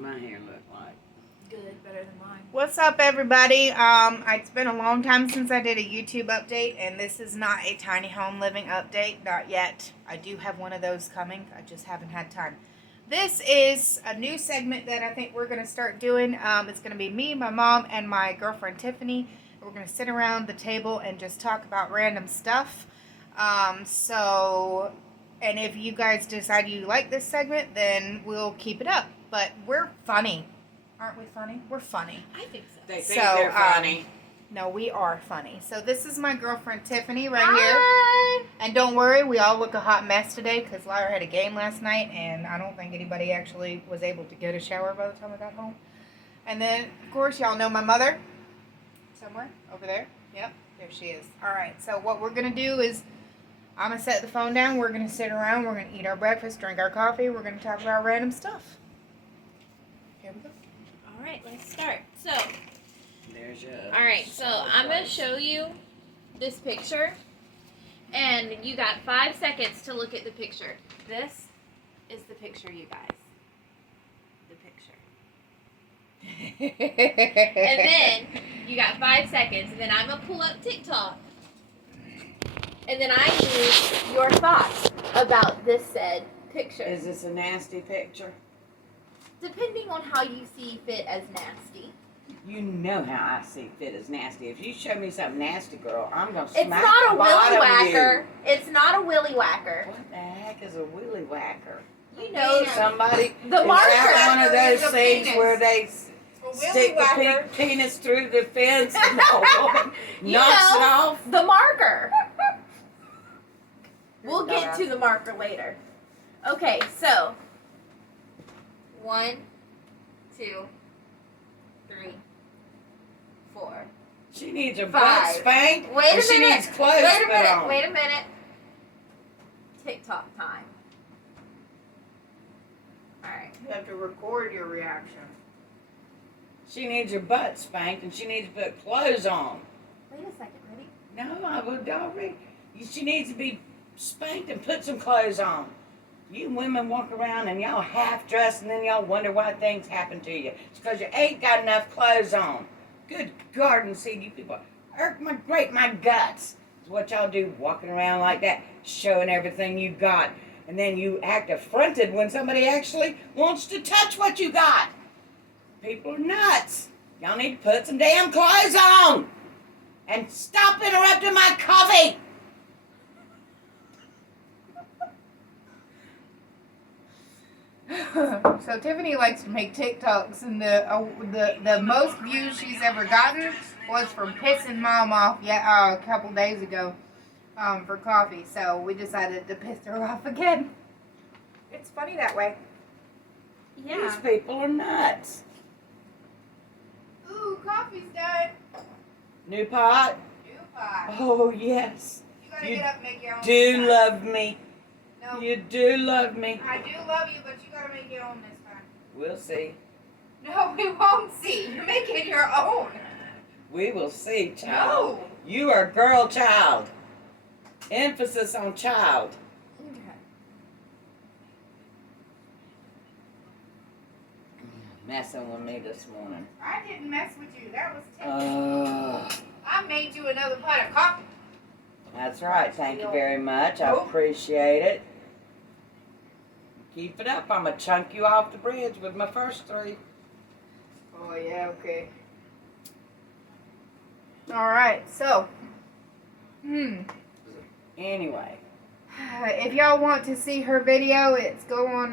my hair look like? Good, better than mine. What's up, everybody? It's been a long time since I did a YouTube update, and this is not a tiny home living update, not yet. I do have one of those coming. I just haven't had time. This is a new segment that I think we're going to start doing. It's going to be me, my mom, and my girlfriend Tiffany. We're going to sit around the table and just talk about random stuff. And if you guys decide you like this segment, then we'll keep it up. But we're funny. Aren't we funny? We're funny. I think so. They think they're funny. No, we are funny. So this is my girlfriend Tiffany right Hi. here. And don't worry, we all look a hot mess today because Lyra had a game last night, and I don't think anybody actually was able to get a shower by the time I got home. And then, of course, y'all know my mother. Somewhere over there. Yep, there she is. All right, so what we're going to do is I'm going to set the phone down. We're going to sit around. We're going to eat our breakfast, drink our coffee. We're going to talk about random stuff. Here we go. All right, let's start. So, There's your. all right, so I'm going to show you this picture, and you got 5 seconds to look at the picture. This is the picture, you guys. The picture. And then you got 5 seconds, and then I'm going to pull up TikTok. And then I need your thoughts about this said picture. Is this a nasty picture? Depending on how you see fit as nasty. You know how I see fit as nasty. If you show me something nasty, girl, I'm going to It's smack not the a willy bottom of whacker. It's not a willy whacker. you. What the heck is a willy whacker? You know Somebody, the is marker. that one of Is those a things penis. where they stick the penis through the fence and the woman You knocks it know, off? the marker. We'll get to the marker later. Okay, so 1, 2, 3, 4. She needs her 5. butt spanked. Wait a and she minute. needs clothes Wait a put minute. on. Wait a minute. TikTok time. All right. You have to record your reaction. She needs her butt spanked and she needs to put clothes on. Wait a second. Ready? No, I would already. She needs to be spanked and put some clothes on. You women walk around and y'all half dressed and then y'all wonder why things happen to you. It's because you ain't got enough clothes on. Good garden seed, you people. Grate my guts. Is what y'all do, walking around like that, showing everything you got. And then you act affronted when somebody actually wants to touch what you got. People are nuts. Y'all need to put some damn clothes on. And stop interrupting my coffee. So Tiffany likes to make TikToks, and the most views she's ever gotten was from pissing Mom off a couple days ago for coffee. So we decided to piss her off again. It's funny that way. Yeah. These people are nuts. Ooh, coffee's done. New pot? New pot. Oh, yes. You gotta You get up and make your own. Do this time. love me. No, You do love me. I do love you, but you gotta make your own this time. We'll see. No, we won't see. You're making your own. We will see, child. No. You are girl child. Emphasis on child. Okay. Messing with me this morning. I didn't mess with you. That was Tiffany. I made you another pot of coffee. That's right. Thank you very much. I appreciate it. Keep it up. I'm going to chunk you off the bridge with my first 3. Oh, yeah, okay. All right, so, Anyway. if y'all want to see her video, it's go on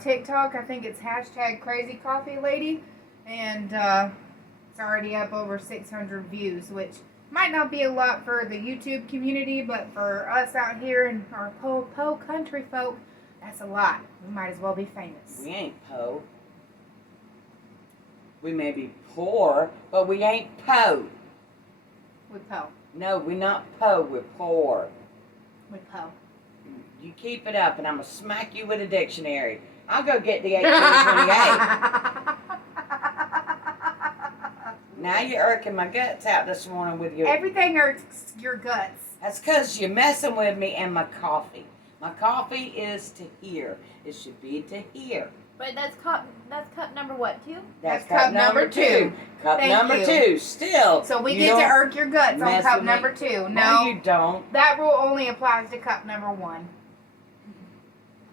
TikTok. I think it's #CrazyCoffeeLady, and it's already up over 600 views, which might not be a lot for the YouTube community, but for us out here in our po country folk, that's a lot. We might as well be famous. We ain't po. We may be poor, but we ain't po. With po. No, we're not po. We're poor. With po. You keep it up, and I'm going to smack you with a dictionary. I'll go get the 1828. Now you're irking my guts out this morning with your... Everything irks your guts. That's because you're messing with me and my coffee. My coffee is to here. It should be to here. But that's cup number what, 2? That's That's cup number 2. Cup Thank number you. 2. Still. So we you get to don't irk your guts on mess cup with me. number 2. No, No, you don't. that rule only applies to cup number 1.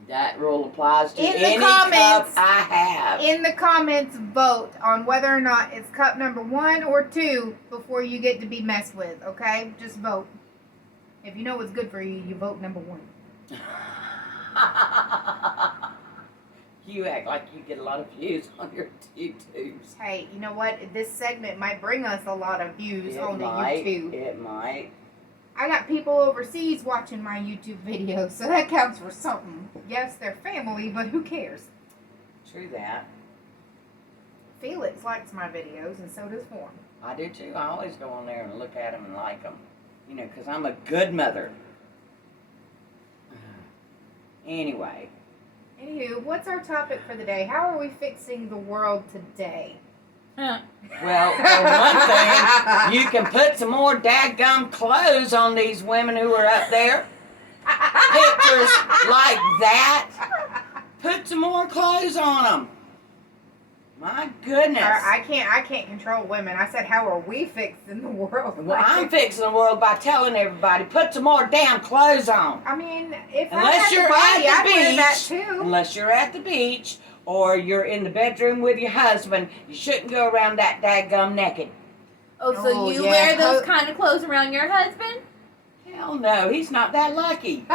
That rule applies to In the any comments- cup I have. In the comments, vote on whether or not it's cup number 1 or 2 before you get to be messed with, okay? Just vote. If you know what's good for you, you vote number 1. You act like you get a lot of views on your YouTubes. Hey, you know what? This segment might bring us a lot of views It on the might. YouTube. It might. I got people overseas watching my YouTube videos, so that counts for something. Yes, they're family, but who cares? True that. Felix likes my videos, and so does Form. I do too. I always go on there and look at them and like them. You know, because I'm a good mother. Anyway. Anywho, what's our topic for the day? How are we fixing the world today? Well, for one thing, you can put some more dadgum clothes on these women who are up there. Pictures like that. Put some more clothes on them. My goodness. I can't control women. I said, how are we fixing the world? Well, I'm fixing the world by telling everybody, put some more damn clothes on. I mean, if Unless I had you're the body, at I'd the wear that beach, too. unless you're at the beach or you're in the bedroom with your husband, you shouldn't go around that dadgum naked. Oh, so Oh, you yeah. wear those kind of clothes around your husband? Hell no, he's not that lucky.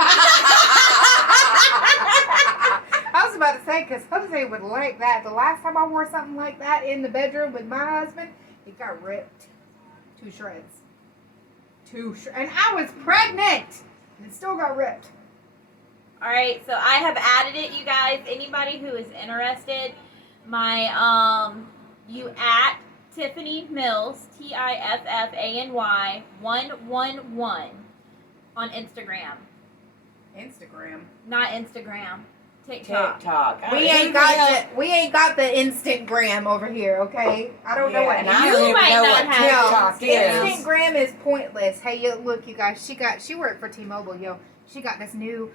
I was about to say, because Jose would like that. The last time I wore something like that in the bedroom with my husband, it got ripped to shreds. And I was pregnant, and it still got ripped. All right, so I have added it, you guys. Anybody who is interested, my you at Tiffany Mills, TIFFANY 111 on Instagram. Instagram. Not Instagram. TikTok. TikTok. We ain't got the Instagram over here, okay? I don't know Yeah, what and I don't You even might know not what have TikTok is. Instagram is pointless. Hey, yo, look, you guys. She worked for T-Mobile, yo. She got that new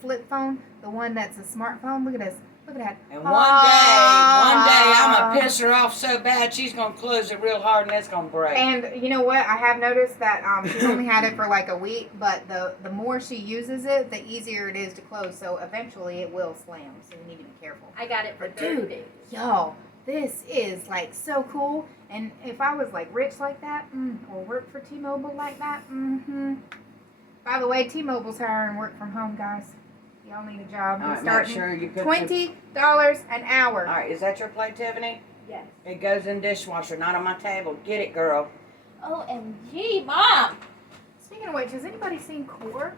flip phone, the one that's a smartphone. Look at this. Look at that. And one day, I'm gonna piss her off so bad she's gonna close it real hard and it's gonna break. And you know what? I have noticed that she's only had it for like a week, but the more she uses it, the easier it is to close. So eventually it will slam. So we need to be careful. I got it for Dude. 30 days. Y'all, this is like so cool. And if I was like rich like that, or worked for T-Mobile like that, By the way, T-Mobile's hiring work from home, guys. Y'all need a job. All right, make Starting sure you put $20 an hour. All right, is that your plate, Tiffany? Yes. It goes in dishwasher, not on my table. Get it, girl. OMG, Mom. Speaking of which, has anybody seen Core?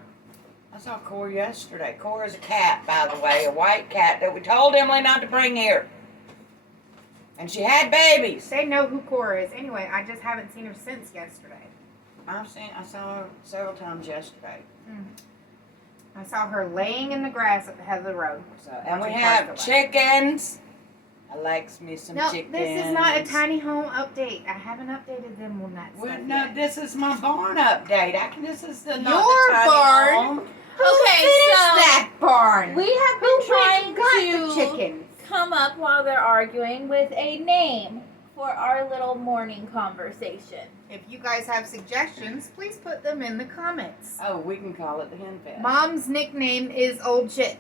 I saw Core yesterday. Core is a cat, by the way, a white cat that we told Emily not to bring here. And she had babies. They know who Core is. Anyway, I just haven't seen her since yesterday. I saw her several times yesterday. I saw her laying in the grass at the head of the road. So, and we Watching have Cars Go By. chickens. I likes me some No, chickens. this is not a tiny home update. I haven't updated them on that Well, stuff no, yet. this is my barn update. This is the not Your the tiny barn? home. Who Okay, finished so that barn? We have Who been trying got the to chickens? come up while they're arguing with a name for our little morning conversation. If you guys have suggestions, please put them in the comments. Oh, we can call it the hen fest. Mom's nickname is Old Shit.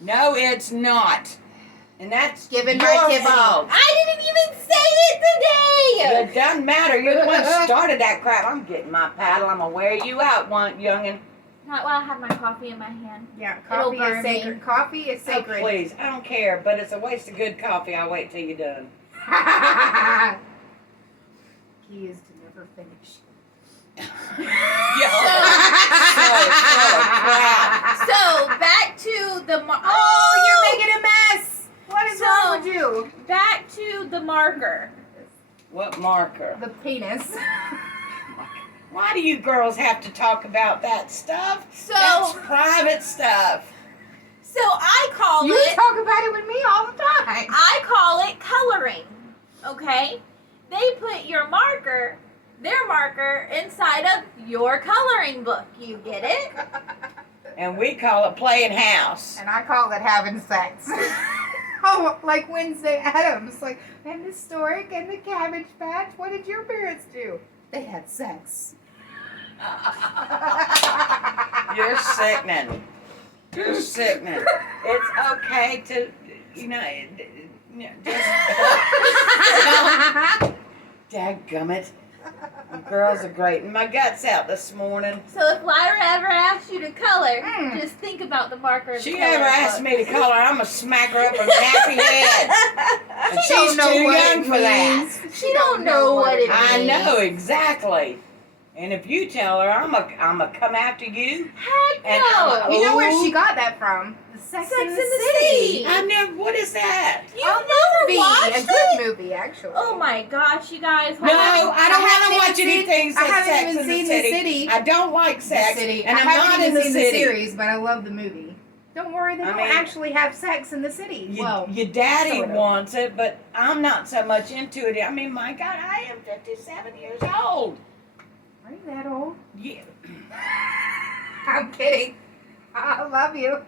No, it's not. And that's Given your by Tiffany. fault. I didn't even say it today! It doesn't matter. You're the one who started that crap. I'm getting my paddle. I'm going to wear you out, youngin'. Not while I have my coffee in my hand. Yeah, It'll coffee burn is me. sacred. Coffee is Oh, sacred. please. I don't care, but it's a waste of good coffee. I'll wait till you're done. Key is to never finish. Yo. crap. So, back to the... Oh, you're making a mess! What is wrong with you? Back to the marker. What marker? The penis. Why do you girls have to talk about that stuff? So, That's private stuff. so I call You it... talk about it with me all the time. I call it coloring. Okay? They put your marker, their marker, inside of your coloring book. You get it? And we call it playing house. And I call it having sex. Oh, like Wednesday Addams. Like, and the stork and the cabbage patch. What did your parents do? They had sex. You're sickening. You're sickening. It's okay to, just. Dadgummit. You girls are great. And my gut's out this morning. So if Lyra ever asks you to color, just think about the marker. And She color ever asked book. me to color, I'm going to smack her up her nappy head. And She don't she's know too what young it for that. means. She don't know what it I means. know, exactly. And if you tell her, I'm gonna come after you. Heck And no. You know where she got that from? The Sex Sex and and the the City. City. I never. What is that? You've never Movie. watched A it? good movie, actually. Oh my gosh, you guys. No, I don't haven't want to watch even anything seen- I that haven't Sex even in seen the The City. City. I don't like sex, The City. and I I'm haven't not even in the seen city. the series, but I love the movie. Don't worry, they don't actually have sex in the city. Your daddy sort of. wants it, but I'm not so much into it. I mean, my God, I am 57 years old. Are you that old? Yeah. I'm kidding. I love you.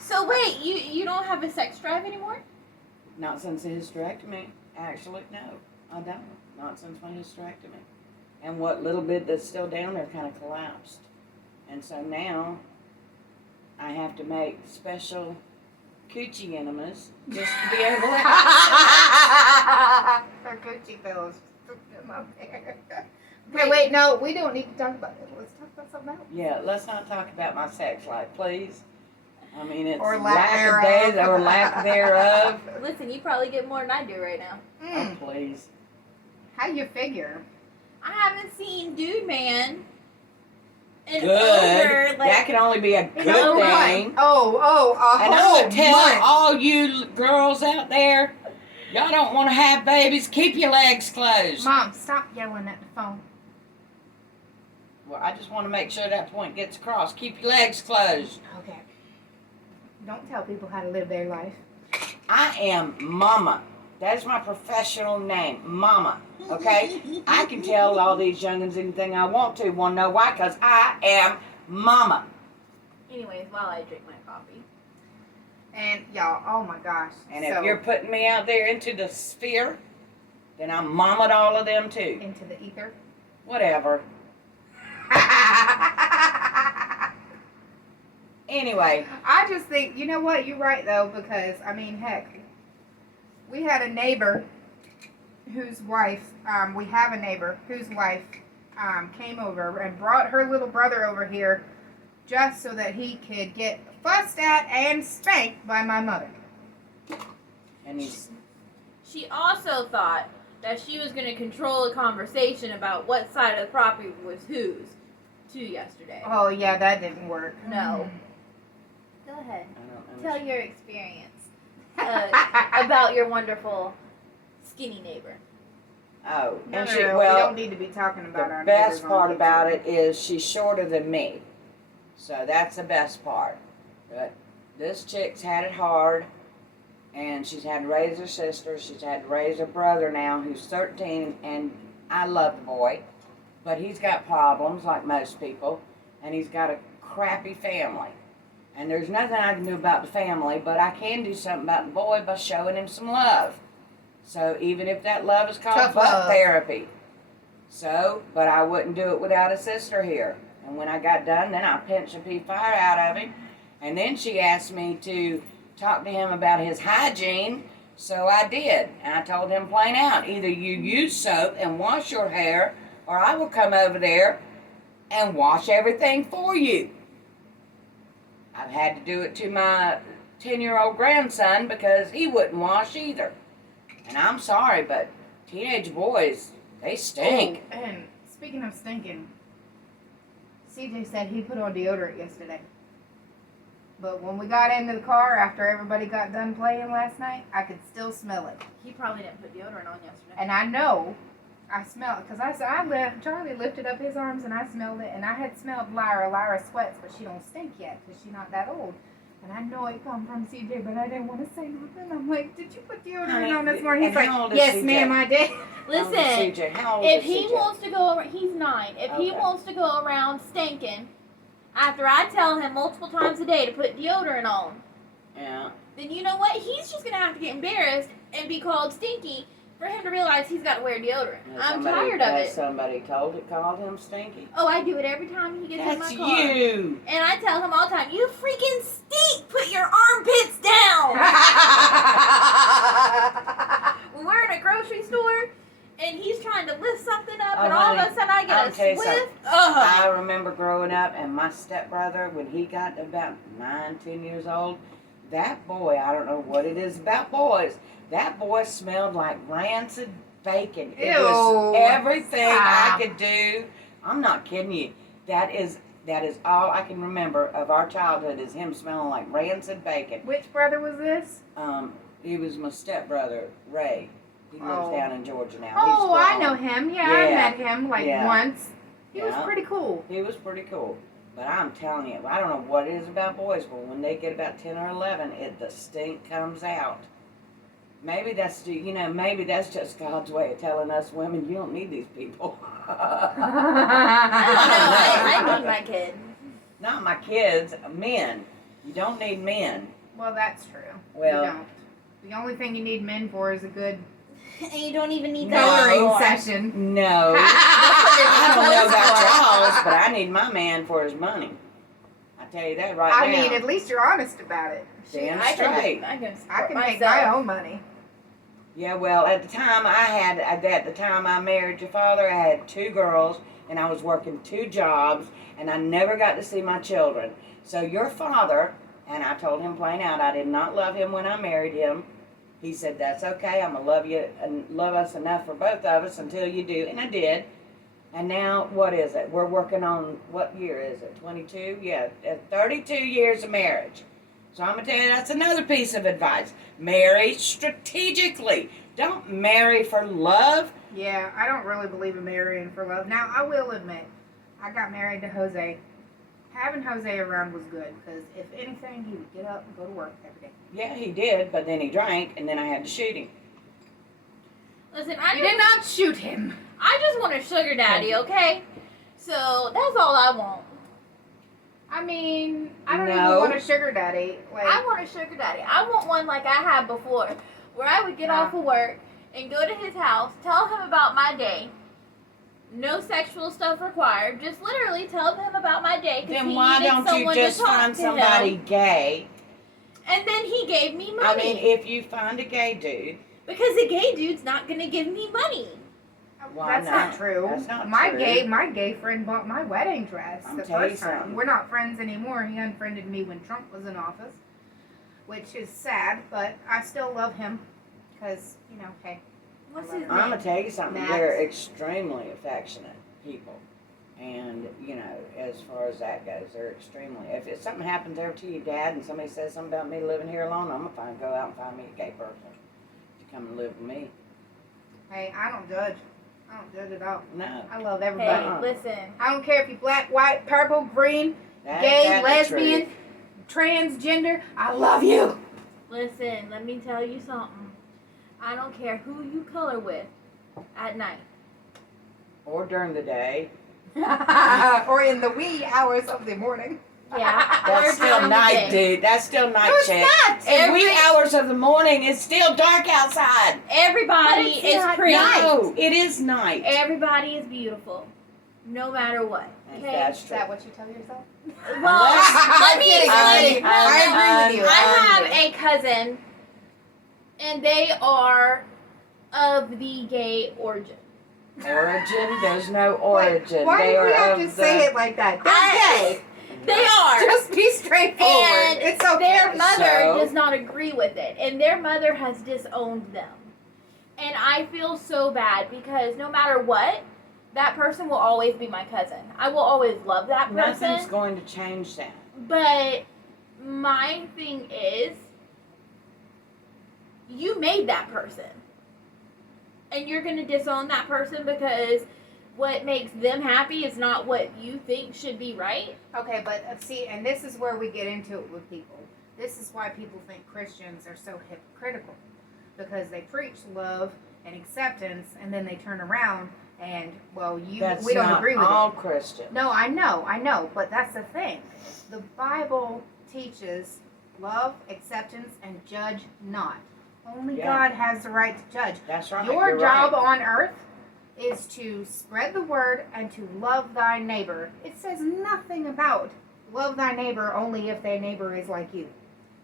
So wait, you don't have a sex drive anymore? Not since the hysterectomy. Actually, no, I don't. Not since my hysterectomy. And what little bit that's still down there kind of collapsed. And so now I have to make special coochie enemas just to be able to For Gucci pills. Put them up there. Okay, wait, no, we don't need to talk about it. Let's talk about something else. Yeah, let's not talk about my sex life, please. I mean, it's Or lack lack of days thereof. or lack thereof. Listen, you probably get more than I do right now. Oh, please. How you figure? I haven't seen Dude Man in Good. over That can only be a good Number thing. one. Oh, a And I'm whole going to tell month. all you girls out there, y'all don't want to have babies, keep your legs closed. Mom, stop yelling at the phone. Well, I just want to make sure that point gets across. Keep your legs closed. Okay. Don't tell people how to live their life. I am Mama. That is my professional name, Mama. Okay? I can tell all these youngins anything I want to. Want to know why? Because I am Mama. Anyways, while I drink my coffee. And y'all, oh my gosh. And if you're putting me out there into the sphere, then I'm Mama to all of them too. into the ether. Whatever. Anyway. I just think, you know what, you're right though, because, I mean, heck, we had a neighbor whose wife, we have a neighbor whose wife came over and brought her little brother over here just so that he could get fussed at and spanked by my mother. And he's She also thought that she was going to control a conversation about what side of the property was whose too yesterday. Oh, yeah, that didn't work. No. Go ahead. I don't Tell understand. your experience about your wonderful skinny neighbor. Oh, No, and no, she, no, we well, don't need to be talking about our the best neighbors on part YouTube. about it is she's shorter than me. So that's the best part. But this chick's had it hard, and she's had to raise her sister. She's had to raise her brother now, who's 13, and I love the boy. But he's got problems, like most people, and he's got a crappy family. And there's nothing I can do about the family, but I can do something about the boy by showing him some love. So even if that love is called Tough butt love. therapy. So, but I wouldn't do it without a sister here. And when I got done, then I pinched a pea fire out of him. And then she asked me to talk to him about his hygiene. So I did. And I told him plain out, either you use soap and wash your hair, or I will come over there and wash everything for you. I've had to do it to my 10-year-old grandson because he wouldn't wash either. And I'm sorry, but teenage boys, they stink. Oh, and speaking of stinking, CJ said he put on deodorant yesterday. But when we got into the car after everybody got done playing last night, I could still smell it. He probably didn't put deodorant on yesterday. And I know I smell it because Charlie lifted up his arms and I smelled it. And I had smelled Lyra. Lyra sweats, but she don't stink yet because she's not that old. And I know it come from CJ, but I didn't want to say nothing. I'm like, did you put deodorant Honey, on this morning? He's and how like, old is yes, CJ? ma'am, I did. Listen, CJ, how old if is he CJ? wants to go around, he's 9. If he Okay. wants to go around stinking, after I tell him multiple times a day to put deodorant on, Yeah. then you know what? He's just gonna have to get embarrassed and be called stinky for him to realize he's got to wear deodorant. I'm tired of it. Somebody called him stinky. Oh, I do it every time he gets in my That's car. you. And I tell him all the time, you freaking stink! Put your armpits down! When we're in a grocery store and he's trying to lift something up and all of a sudden I get a swift. I remember growing up and my stepbrother, when he got about 9, 10 years old, that boy, I don't know what it is about boys, that boy smelled like rancid bacon. It was everything I could do. I'm not kidding you. That is all I can remember of our childhood is him smelling like rancid bacon. Which brother was this? He was my stepbrother, Ray. He lives down in Georgia now. Oh, I know him. Yeah, I met him once. He was pretty cool. He was pretty cool. But I'm telling you, I don't know what it is about boys, but when they get about 10 or 11, the stink comes out. Maybe that's just God's way of telling us women, you don't need these people. I need my kid. Not my kids, men. You don't need men. Well, that's true. Well, you don't. The only thing you need men for is a good And you don't even need coloring that session. No. I don't know about y'all's, but I need my man for his money. I tell you that right now. I mean, at least you're honest about it. Damn straight. I can make my own money. Yeah, well, at the time I married your father, I had 2 girls, and I was working 2 jobs, and I never got to see my children. So your father, and I told him plain out, I did not love him when I married him. He said, that's okay, I'm going to love you and love us enough for both of us until you do. And I did. And now, what is it? We're working on, what year is it? 22? Yeah, 32 years of marriage. So I'm going to tell you, that's another piece of advice. Marry strategically. Don't marry for love. Yeah, I don't really believe in marrying for love. Now, I will admit, I got married to Jose. Having Jose around was good, because if anything, he would get up and go to work every day. Yeah, he did, but then he drank, and then I had to shoot him. Listen, You did not shoot him. I just want a sugar daddy, okay? So that's all I want. I mean, I don't No. even want a sugar daddy. Like, I want a sugar daddy. I want one like I had before, where I would get off of work and go to his house, tell him about my day. No sexual stuff required. Just literally tell him about my day. Then why don't you just find somebody gay? And then he gave me money. I mean, if you find a gay dude. Because a gay dude's not going to give me money. Why that's not true. That's not my true. My gay friend bought my wedding dress I'll the tell you first time. something. We're not friends anymore. He unfriended me when Trump was in office, which is sad, but I still love him because, hey. What's his name? I'm going to tell you something. Max. They're extremely affectionate people. And, as far as that goes, they're extremely. If something happens there to your dad and somebody says something about me living here alone, I'm going to go out and find me a gay person to come and live with me. Hey, I don't judge. I don't judge at all. No. I love everybody. Hey, listen. I don't care if you're black, white, purple, green, That's gay, the lesbian, truth. transgender. I love you. Listen, let me tell you something. I don't care who you color with at night. Or during the day. Or in the wee hours of the morning. Yeah. That's or still during the night, day. dude. That's still night, No, it's chick. not. In wee hours of the morning, it's still dark outside. Everybody But it's is not pretty. No, it is night. Everybody is beautiful. No matter what. Okay? That's Is true. that what you tell yourself? Well, let me explain. I agree with you. I have a cousin, and they are of the gay origin. Origin? There's no origin. Why they do are we have of to say it like that? They're gay. They are. Just be straightforward. And it's okay. their mother So? does not agree with it, and their mother has disowned them. And I feel so bad because no matter what, that person will always be my cousin. I will always love that person. Nothing's going to change that. But my thing is, you made that person. And you're going to disown that person because what makes them happy is not what you think should be right. Okay, but see, and this is where we get into it with people. This is why people think Christians are so hypocritical. Because they preach love and acceptance, and then they turn around and, That's we don't not agree with all it. Christians. No, I know, but that's the thing. The Bible teaches love, acceptance, and judge not. Only Yeah. God has the right to judge. That's right. Your you're job right. on earth is to spread the word and to love thy neighbor. It says nothing about love thy neighbor only if thy neighbor is like you.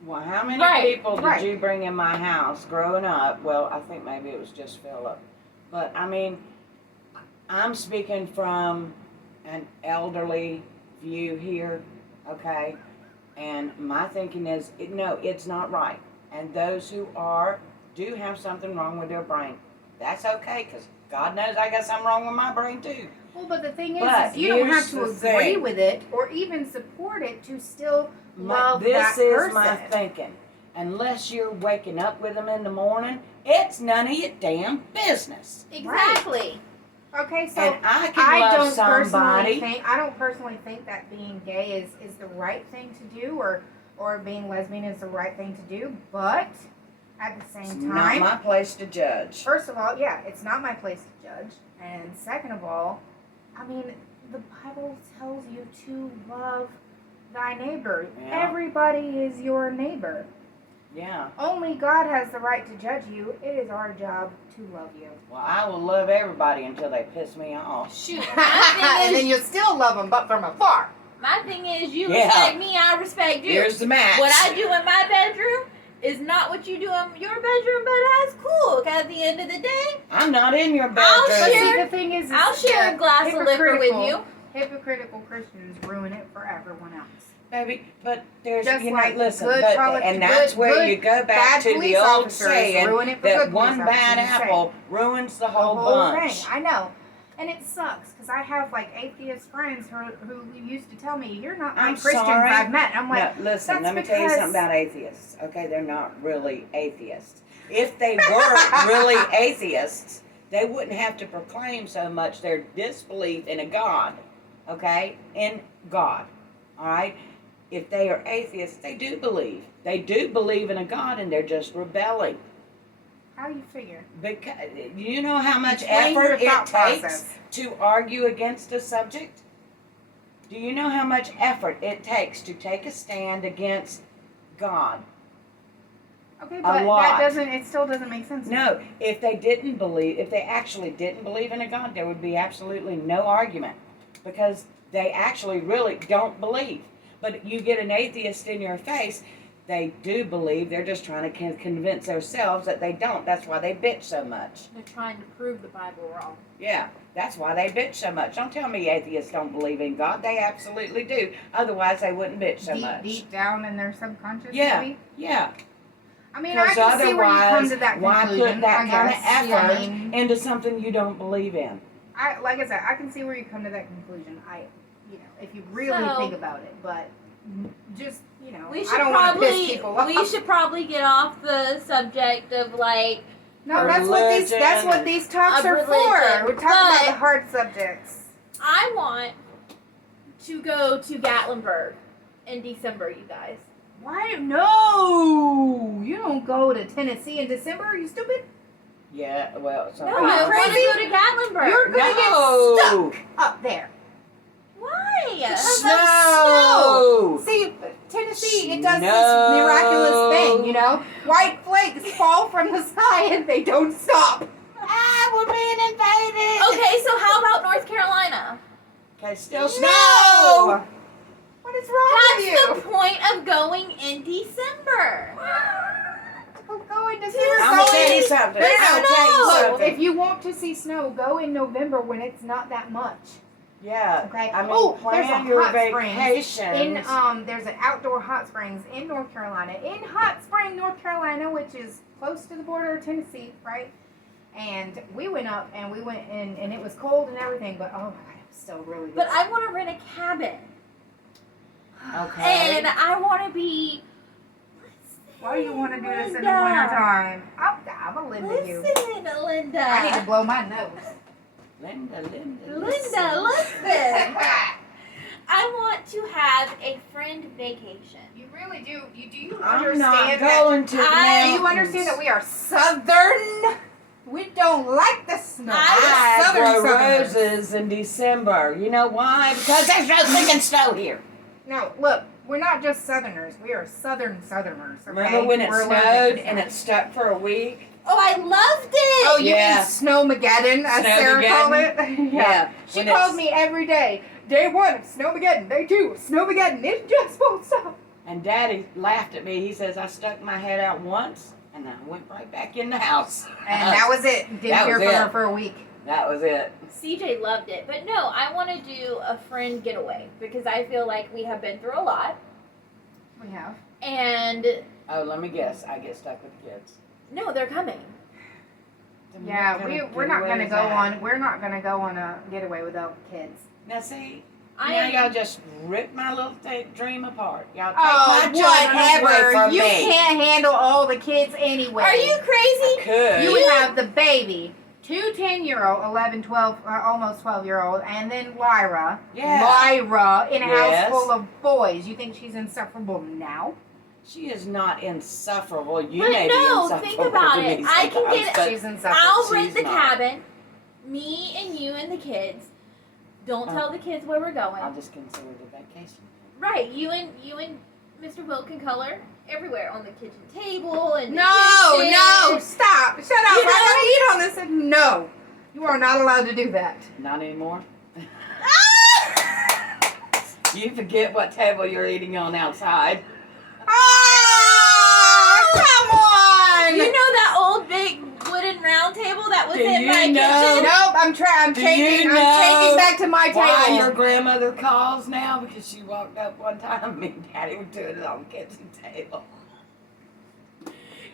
Well, how many Right, people did right. you bring in my house growing up? Well, I think maybe it was just Philip. But, I mean, I'm speaking from an elderly view here, okay? And my thinking is, no, it's not right. And those who do have something wrong with their brain. That's okay, because God knows I got something wrong with my brain too. Well, but the thing is But you don't have here's to the agree thing. with it or even support it to still love This that is person. my thinking. Unless you're waking up with them in the morning, it's none of your damn business. Exactly. Okay, so And I can love somebody. I don't personally think that being gay is the right thing to do, or being lesbian is the right thing to do. But at the It's same not time, my place to judge. first of all, yeah, it's not my place to judge, and second of all, I mean, the Bible tells you to love thy neighbor. Yeah. Everybody is your neighbor. Yeah. Only God has the right to judge you. It is our job to love you. Well, I will love everybody until they piss me off. Shoot. And My then thing is, you'll still love them, but from afar. you Yeah. respect me, I respect you. Here's the match. What I do in my bedroom is not what you do in your bedroom, but that's cool. 'Cause at the end of the day, I'm not in your bedroom. I'll But share- see, the thing is I'll share a glass of liquor with you. Hypocritical Christians ruin it for everyone else. Baby, but there's, Just you know, like listen, good but, poli- and that's good- where good, you go back bad to the police old officers saying ruin it for that good one police bad officers, the apple ruins the The whole bunch. thing. I know. And it sucks because I have like atheist friends who used to tell me, "You're not like I'm Christians sorry. I've met." I'm like, No, listen, that's let me tell you because- something about atheists. Okay, they're not really atheists. If they were really atheists, they wouldn't have to proclaim so much their disbelief in a God. Okay? In God. Alright? If they are atheists, they do believe. They do believe in a God and they're just rebelling. how do you figure? Because you know how much Explain your effort it thought takes process. to argue against a subject? Do you know how much effort it takes to take a stand against God? Okay, but lot. it still doesn't make sense. to me. No, if they actually didn't believe in a God, there would be absolutely no argument. Because they actually really don't believe. But you get an atheist in your face, they do believe, they're just trying to convince themselves that they don't. That's why they bitch so much. They're trying to prove the Bible wrong. Yeah, that's why they bitch so much. Don't tell me atheists don't believe in God. They absolutely do. Otherwise, they wouldn't bitch so much. Deep down in their subconscious, Yeah. maybe? Yeah, I mean, I because can see where you come otherwise, to that why conclusion. put that I kind of guess. effort Yeah, I mean, into something you don't believe in? like I said, I can see where you come to that conclusion. If you really So- think about it, but just, We I should don't want to piss probably people off. we should probably get off the subject of like No, that's what these talks Of are religion, for. We're talking about but- the hard subjects. I want to go to Gatlinburg in December, you guys. Why? No, you don't go to Tennessee in December. Are you stupid? Yeah, well, some No, people- I want to crazy? go to Gatlinburg. You're gonna No. get stuck up there. Why? Snow. See, Tennessee, it does No. this miraculous thing, White flakes fall from the sky and they don't stop. We're being invaded. Okay, so how about North Carolina? Okay, still snow. No! What is wrong That's with the point of going in December. Don't go in December. I'm Go gonna tell you in- something. No, I'm gonna tell you Look, something. if you want to see snow, go in November when it's not that much. Yeah. Okay. I mean, there's a plan your hot springs vacations. there's an outdoor hot springs in North Carolina. In Hot Spring, North Carolina, which is close to the border of Tennessee, right? And we went up and we went in and it was cold and everything, but oh my god, it was still really good. But I want to rent a cabin. Okay. And I want to be. Why do you want to do this in the Linda. winter time? I'm a Linda you. Listen, Linda. I need to blow my nose. Linda. Linda, listen. I want to have a friend vacation. You really do. You I'm understand not that? going to the Do you mountains. understand that we are southern? We don't like the snow. I Southern grow Southerners. roses in December. You know why? Because there's no freaking snow here. No, look, we're not just Southerners. We are Southerners. Okay? Remember when it We're snowed allergic to and snow. it stuck for a week? Oh, I loved it. Oh, you Yeah. mean Snowmageddon, as Sarah called it? Yeah. She When calls it's- me every day. Day 1 of Snowmageddon. Day 2 of Snowmageddon. It just won't stop. And Daddy laughed at me. He says, I stuck my head out once and I went right back in the house. And that was it. Didn't That hear was from it. her for a week. That was it. CJ loved it. But no, I want to do a friend getaway because I feel like we have been through a lot. We have. And Oh, let me guess. I get stuck with the kids. no, they're coming. Then Yeah, what kind of we're not getaway gonna is go that? on. We're not gonna go on a getaway without kids. Now see, I now am- y'all just ripped my little dream apart. Y'all take Oh, my children away whatever. from You me. can't handle all the kids anyway. Are you crazy? I could. You would have the baby, 2 10-year-old, 11, 12, almost 12-year-old, and then Lyra. Yeah. Lyra in a Yes. house full of boys. You think she's insufferable now? She is not insufferable. You But may no, be insufferable think about to it. me I can sometimes, get- but She's insufferable. I'll rent she's the not. cabin. Me and you and the kids. Don't tell the kids where we're going. I'll just consider it a vacation. Right, you and Mr. Will can color everywhere on the kitchen table and the No, kitchen. no, stop. Shut up. You I gotta eat on this. No. You are not allowed to do that. Not anymore. You forget what table you're eating on outside. Oh, come on. You know that old big wooden round table that was Do in you my know- kitchen? Nope, I'm Do changing. you I'm know changing back to my Why table. your grandmother calls now? Because she walked up one time, me and Daddy were doing it on the kitchen table.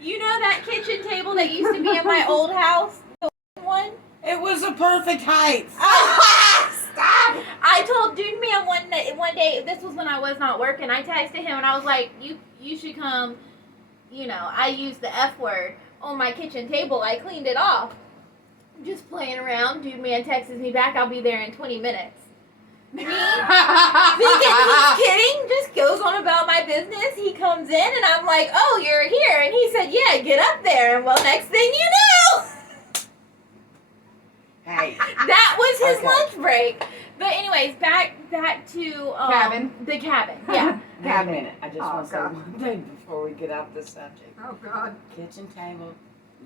You know that kitchen table that used to be in my old house? The one? It was a perfect height. Stop. I told Dude Man one day, this was when I was not working, I texted him and I was like, you should come, I used the F word on my kitchen table. I cleaned it off. Just playing around. Dude Man texts me back, I'll be there in 20 minutes. Me? Thinking he's kidding, just goes on about my business. He comes in and I'm like, oh, you're here. And he said, yeah, get up there. And well, next thing you know, Hey, that was his Okay. lunch break. But anyways, back to Cabin? The cabin. Yeah. wait a minute. I just Oh, want to say God. one thing before we get off this subject. Oh, God. Kitchen table,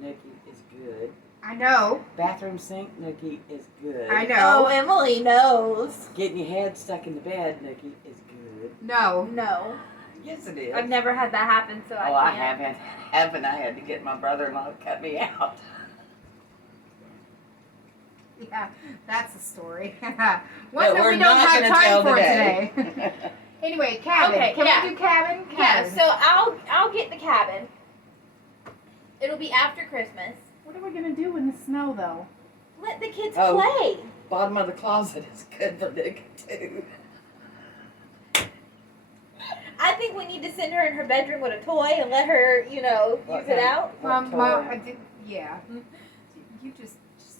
Nookie is good. I know. Bathroom sink, Nookie is good. I Oh, know. Emily knows. Getting your head stuck in the bed, Nookie, is good. No. No, Yes, it is. I've never had that happen, so Oh, I I can't. haven't. I had to get my brother-in-law to cut me out. Yeah, that's a story. One That that we're we don't not have gonna time tell for today. today. Anyway, cabin. Okay, Can yeah. we do cabin? Yeah, Cabin. so I'll get the cabin. It'll be after Christmas. What are we gonna do in the snow, though? Let the kids Oh. play. Bottom of the closet is good for Nookie, too. I think we need to send her in her bedroom with a toy and let her, use What it kind? out. What Mom, toy? I did, yeah. You just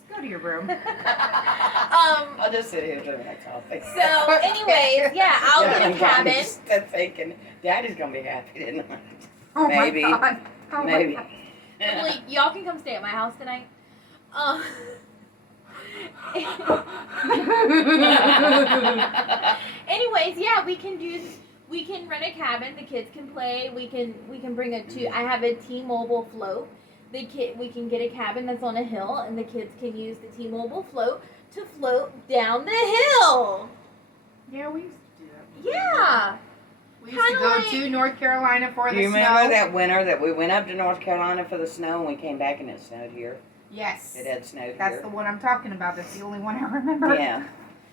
go to your room. I'll just sit here drinking my coffee. So, anyways, yeah, I'll Yeah, get a I'm cabin. just thinking, Daddy's gonna be happy tonight. Oh Maybe. my God. Oh Maybe. My God. Emily, y'all can come stay at my house tonight. Anyways, yeah, we can rent a cabin. The kids can play. We can bring I have a T-Mobile float. We can get a cabin that's on a hill, and the kids can use the T-Mobile float to float down the hill. Yeah, we used to do that. Yeah. We used to Kinda go like- to North Carolina for Do the you snow. remember that winter that we went up to North Carolina for the snow and we came back and it snowed here? Yes. It had snowed That's here. the one I'm talking about. That's the only one I remember. Yeah.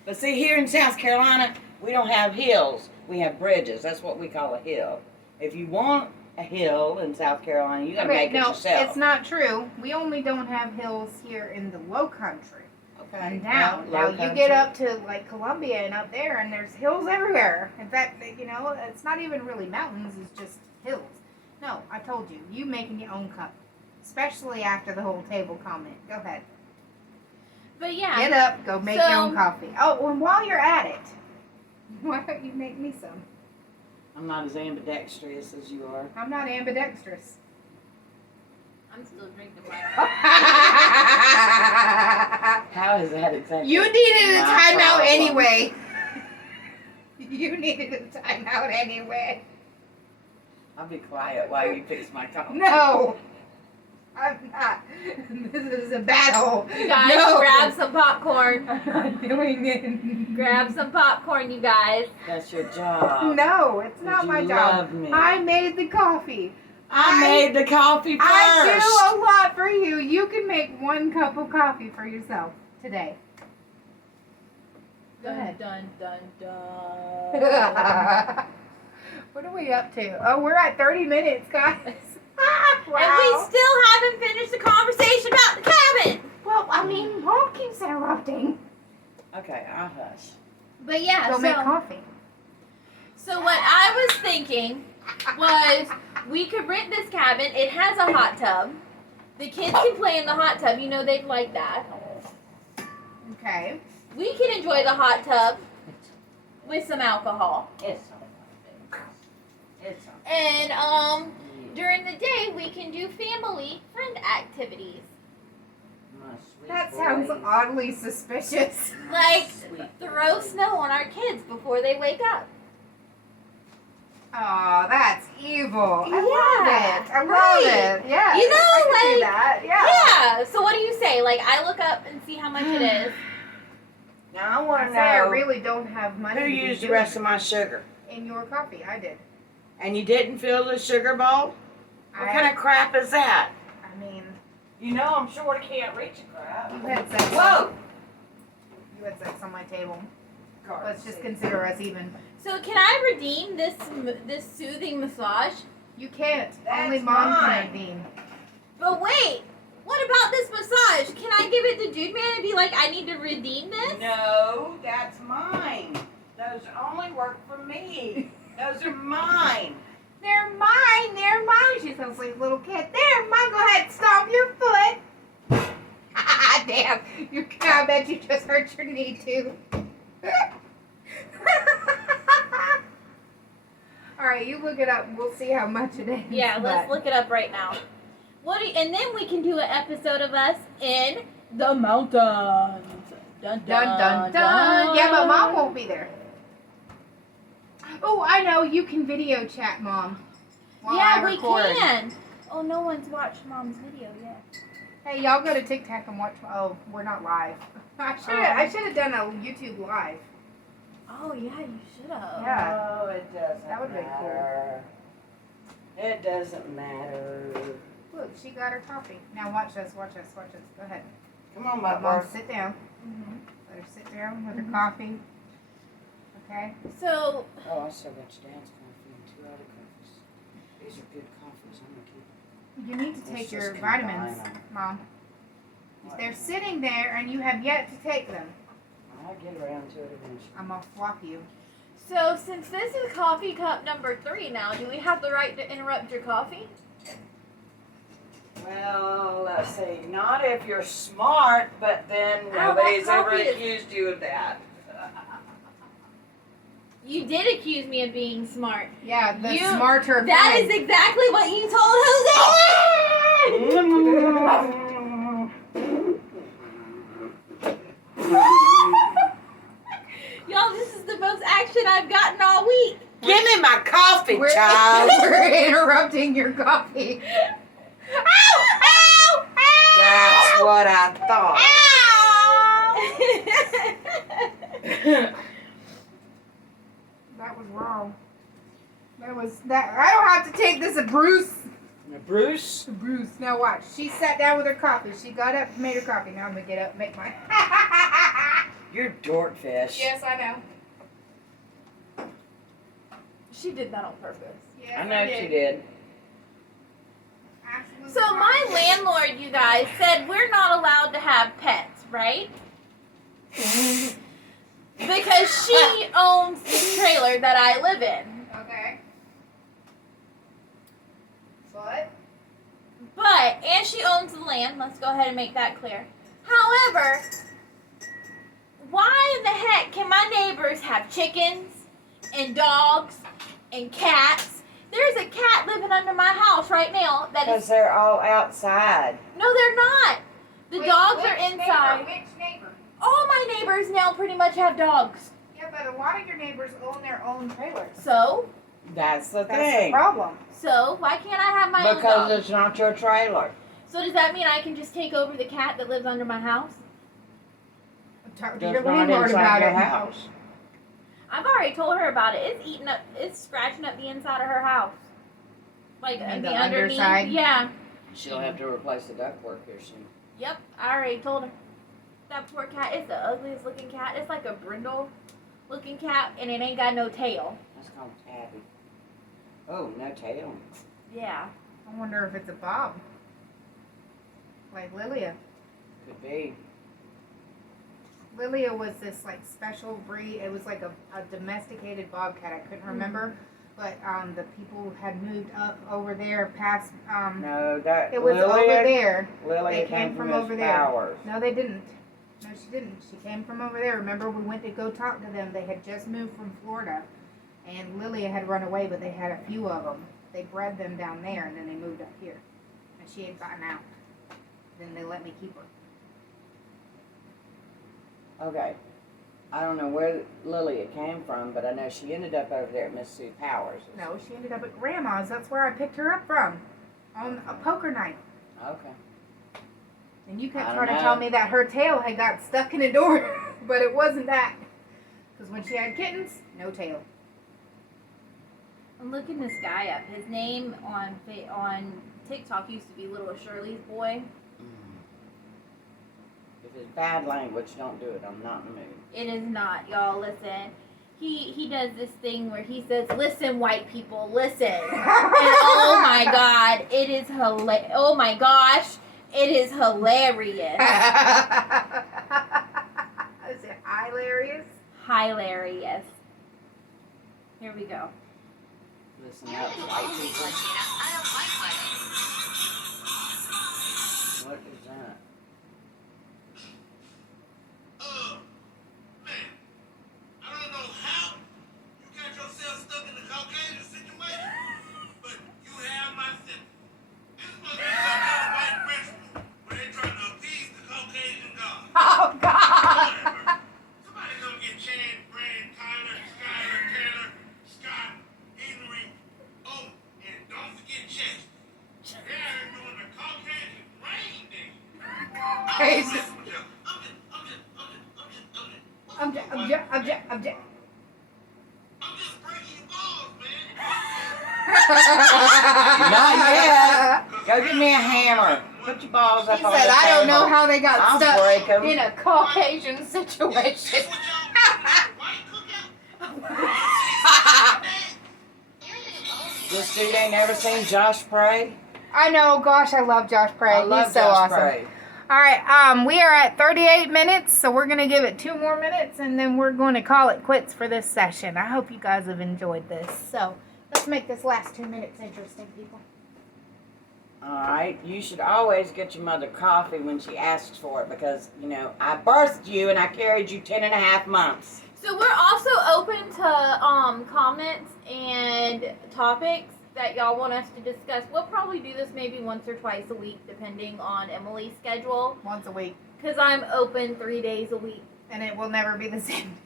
But see, here in South Carolina, we don't have hills. We have bridges. That's what we call a hill. If you want a hill in South Carolina, you gotta Okay, make it no, yourself. it's not true. We only don't have hills here in the low country. Okay. And down. Well, Now low you country. get up to like Columbia and up there, and there's hills everywhere. In fact, it's not even really mountains; it's just hills. No, I told you, you making your own cup, especially after the whole table comment. Go ahead, But yeah. get up, go make your So- own coffee. Oh, and while you're at it, why don't you make me some? I'm not as ambidextrous as you are. I'm not ambidextrous. I'm still drinking my. How is that exactly? You needed a my timeout problem? anyway. You needed a timeout. time out anyway. I'll be quiet while you fix my coffee. No. I'm not. This is a battle. You guys, No. grab some popcorn. I'm not doing it. Grab some popcorn, you guys. That's your job. No, it's not You my love job. me. I made the coffee. I made the coffee first. I do a lot for you. You can make 1 cup of coffee for yourself today. Go ahead. Dun, dun, dun. What are we up to? Oh, we're at 30 minutes, guys. Wow. And we still haven't finished the conversation about the cabin. Well, I mean, Mom keeps interrupting. Okay, I'll hush. But yeah, Go make coffee. so what I was thinking was we could rent this cabin. It has a hot tub. The kids can play in the hot tub. You know they'd like that. Okay. We can enjoy the hot tub with some alcohol. It's something. It's something. And during the day we can do family friend activities. My sweet That sounds boys. oddly suspicious. Like Sweet throw boys. snow on our kids before they wake up. Oh, that's evil. I Yeah, love it. I love right. it. Yeah. You know, I can do like- that. Yeah. Yeah. So what do you say? Like I look up and see how much it is. Now I want I to say I know really don't have money who to be used the doing rest of my sugar. in your coffee. I did. And you didn't fill the sugar bowl? What kind of crap is that? I mean, You know I'm sure I can't reach a crap. you had sex. Whoa! You had sex on my table. God, Let's just see. consider us even. So can I redeem this soothing massage? You can't. That's Only Mom mine. can redeem. But wait, what about this massage? Can I give it to Dude Man and be like, I need to redeem this? No, that's mine. Those only work for me. Those are mine. They're mine. They're mine. She's a sweet little kid. They're mine. Go ahead. Stomp your foot. Damn. I bet you just hurt your knee too. All right, you look it up. We'll see how much it is. Yeah, let's but- look it up right now. And then we can do an episode of us in the mountains. Dun Dun dun dun. Yeah, but Mom won't be there. Oh, I know. You can video chat Mom. while I Yeah, we record. can. Oh, no one's watched Mom's video yet. Hey, y'all go to TikTok and watch. Oh, we're not live. I should have done a YouTube live. Oh, yeah, you should have. Yeah. Oh, it doesn't That would be cool. matter. It doesn't matter. Look, she got her coffee. Now watch this. Watch this. Watch this. Go ahead. Come on, my Mom, boy. sit down. Mhm. Let her sit down with her coffee. Okay. So, Oh, I still got your dad's coffee and 2 other coffees. These are good coffees. I'm gonna keep You need to Let's take your just combine vitamins, them. Mom. them. They're sitting there and you have yet to take them. I'll get around to it eventually. I'm gonna flop you. since this is coffee cup number 3 now, do we have the right to interrupt your coffee? Well, let's see. Not if you're smart, but then that nobody's ever coffee is- accused you of that. You did accuse me of being smart. Yeah, the You- smarter That friend. is exactly what you told Jose. Y'all, this is the most action I've gotten all week. Give me my coffee, We're, child. we're interrupting your coffee. Ow! Ow! Ow! That's what I thought. Ow! That was wrong. That was that. I don't have to take this to Bruce. Bruce? To Bruce. Now watch. She sat down with her coffee. She got up, and made her coffee. Now I'm gonna get up, and make mine. You're dorkfish. Yes, I know. She did that on purpose. Yes, I know she did. Absolutely So my right. landlord, you guys, said we're not allowed to have pets, right? Because she owns the trailer that I live in. Okay. What? And she owns the land. Let's go ahead and make that clear. However, why in the heck can my neighbors have chickens and dogs and cats? There's a cat living under my house right now that Because is. they're all outside. No, they're not. The dogs are inside. Which neighbor? All my neighbors now pretty much have dogs. Yeah, but a lot of your neighbors own their own trailers. So That's the That's the thing. problem. why can't I have my own Because dog? it's not your trailer. So does that mean I can just take over the cat that lives under my house? Talk to Just your not landlord inside about your it. house. I've already told her about it. It's scratching up the inside of her house. Like You mean the the underneath. underside? Yeah. She'll have to replace the ductwork here soon. Yep. I already told her. That poor cat is the ugliest looking cat. It's like a brindle looking cat, and it ain't got no tail. That's called Tabby. Oh, no tail. Yeah. I wonder if it's a bob. Like Lilia. Could be. Lilia was this like special breed. It was like a domesticated bobcat. I couldn't remember, but the people had moved up over there past. No, that It was Lilia, over there. Lilia They came came from from Miss over there. Powers. No, they didn't. No, she didn't. She came from over there. Remember, we went to go talk to them. They had just moved from Florida, and Lilia had run away, but they had a few of them. They bred them down there, and then they moved up here, and she had gotten out. Then they let me keep her. Okay. I don't know where Lilia came from, but I know she ended up over there at Miss Sue Powers. No, she ended up at Grandma's. That's where I picked her up from, on a poker night. Okay. And you kept I trying don't to know. tell me that her tail had got stuck in a door, but it wasn't that. Because when she had kittens, no tail. I'm looking this guy up. His name on TikTok used to be Little Shirley's Boy. If it's bad language, don't do it. I'm not in the mood. It is not, y'all. Listen. He does this thing where he says, "Listen, white people, listen." And oh my God, it is hilarious. Oh my gosh, it is hilarious. Is it hilarious? Hilarious. Here we go. Listen up, white people. What is that? Man, I don't know how you got yourself stuck in the Caucasian situation, but you have my sympathy. This must be some kind of white ritual where they trying to appease the Caucasian god. Oh, God. Whatever. Somebody come get Chad, Brad, Tyler, Skyler, Taylor, Scott, Henry, oh, and don't forget Chester. They're doing the Caucasian rain day. Crazy. I'm just I'm just. breaking balls, man. Not yet. Go get me a hammer. Put your balls up He on said, the I don't know table. how they got I'll stuck break 'em. in a Caucasian situation. This what y'all doing at the white cookout? This dude ain't never seen Josh Prey. I know, gosh, I love Josh Prey. I love He's so Josh awesome. Prey. All right, we are at 38 minutes, so we're going to give it 2 more minutes, and then we're going to call it quits for this session. I hope you guys have enjoyed this. So let's make this last 2 minutes interesting, people. Alright, you should always get your mother coffee when she asks for it because, you know, I birthed you and I carried you 10.5 months. So we're also open to comments and topics that y'all want us to discuss. We'll probably do this maybe once or twice a week, depending on Emily's schedule. Once a week. Because I'm open 3 days a week. And it will never be the same.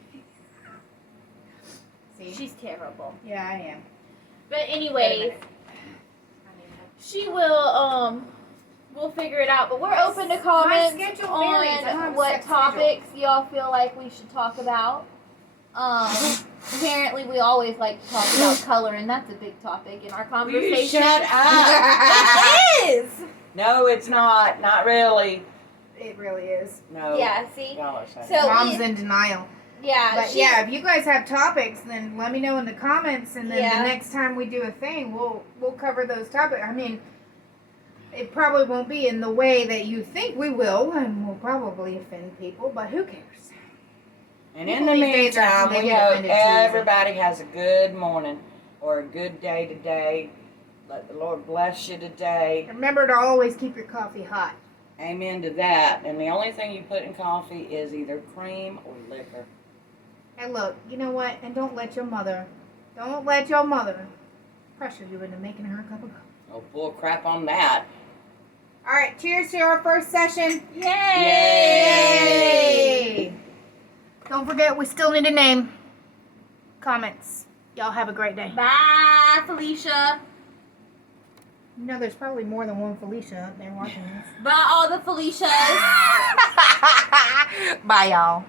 See? She's terrible. Yeah, I am. But anyways, she will, we'll figure it out. But we're open to comments schedule varies. I don't have on a what set schedule. topics y'all feel like we should talk about. Apparently we always like to talk about color, and that's a big topic in our Will conversation. you shut up? It is! No, it's not. Not really. It really is. No. Yeah, see? Y'all are saying So- Mom's in denial. Yeah, But she- yeah, if you guys have topics, then let me know in the comments, and then Yeah. the next time we do a thing, we'll cover those topics. I mean, it probably won't be in the way that you think we will, and we'll probably offend people, but who cares? And in the People these days are- meantime, they we get hope offended too easy. everybody has a good morning or a good day today. Let the Lord bless you today. Remember to always keep your coffee hot. Amen to that. And the only thing you put in coffee is either cream or liquor. And look, you know what? And don't let your mother pressure you into making her a cup of coffee. Oh, bull crap on that. All right, cheers to our first session. Yay! Yay! Don't forget, we still need a name. comments. Y'all have a great day. Bye, Felicia. You know, there's probably more than one Felicia out there watching this. Bye, all the Felicias. Bye, y'all.